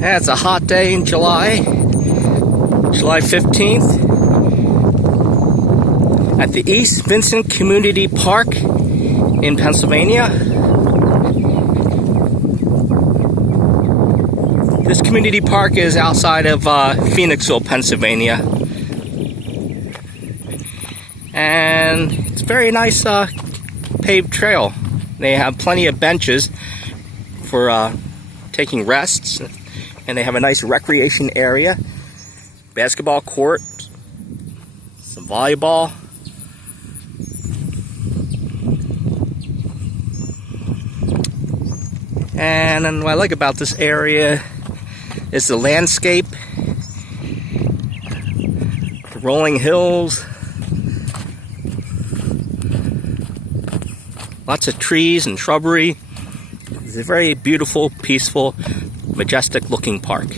Yeah, it's a hot day in July 15th at the East Vincent Community Park in Pennsylvania. This community park is outside of Phoenixville, Pennsylvania. And it's a very nice paved trail. They have plenty of benches for taking rests, and they have a nice recreation area, basketball court, some volleyball. And then what I like about this area is the landscape, the rolling hills, lots of trees and shrubbery. It's a very beautiful, peaceful, majestic looking park.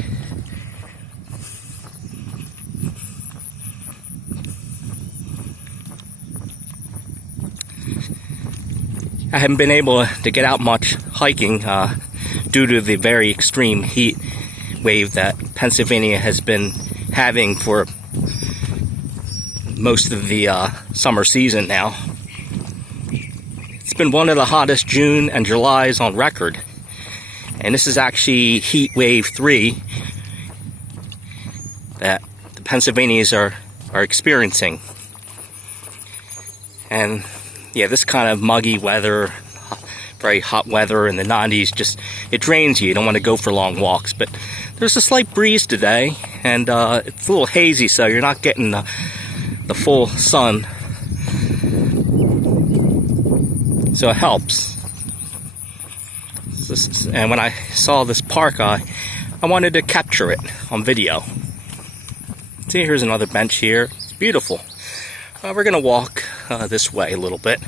I haven't been able to get out much hiking due to the very extreme heat wave that Pennsylvania has been having for most of the summer season now. It's been one of the hottest June and Julys on record, and this is actually heat wave 3 that the Pennsylvanians are experiencing. And yeah, this kind of muggy weather, very hot weather in the 90s, it drains you. You don't want to go for long walks. But there's a slight breeze today, and it's a little hazy, so you're not getting the full sun. So it helps. And when I saw this park, I wanted to capture it on video. See, here's another bench here. It's beautiful. We're going to walk this way a little bit.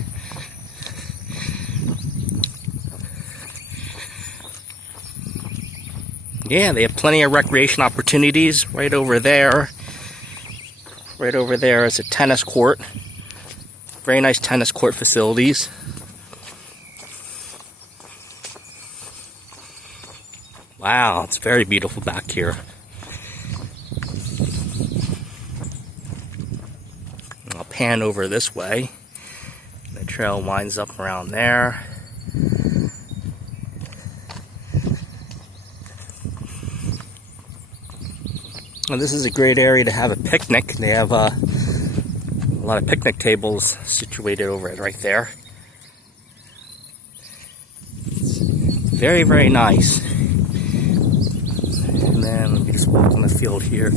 Yeah, they have plenty of recreation opportunities right over there. Right over there is a tennis court. Very nice tennis court facilities. Wow, it's very beautiful back here. I'll pan over this way. The trail winds up around there. Well, this is a great area to have a picnic. They have a lot of picnic tables situated over it right there. It's very, very nice. And then let me just walk on the field here.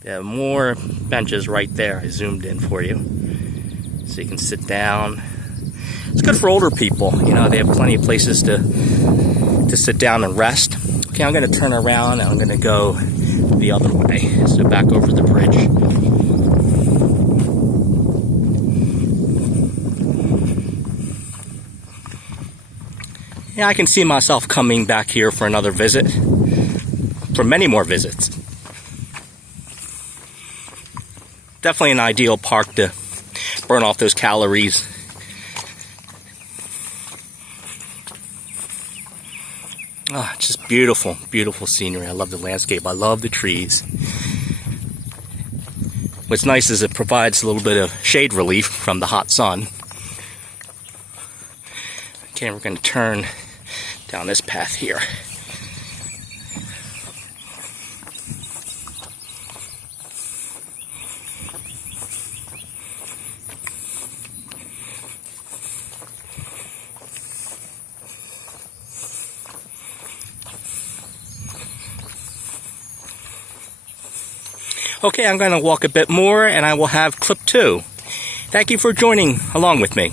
They have more benches right there. I zoomed in for you, so you can sit down. It's good for older people. You know, they have plenty of places to sit down and rest. Okay, I'm going to turn around and I'm going to go the other way, so back over the bridge. Yeah, I can see myself coming back here for another visit, for many more visits. Definitely an ideal park to burn off those calories. Oh, it's just beautiful, beautiful scenery. I love the landscape. I love the trees. What's nice is it provides a little bit of shade relief from the hot sun. Okay, we're going to turn down this path here. Okay, I'm going to walk a bit more and I will have clip 2. Thank you for joining along with me.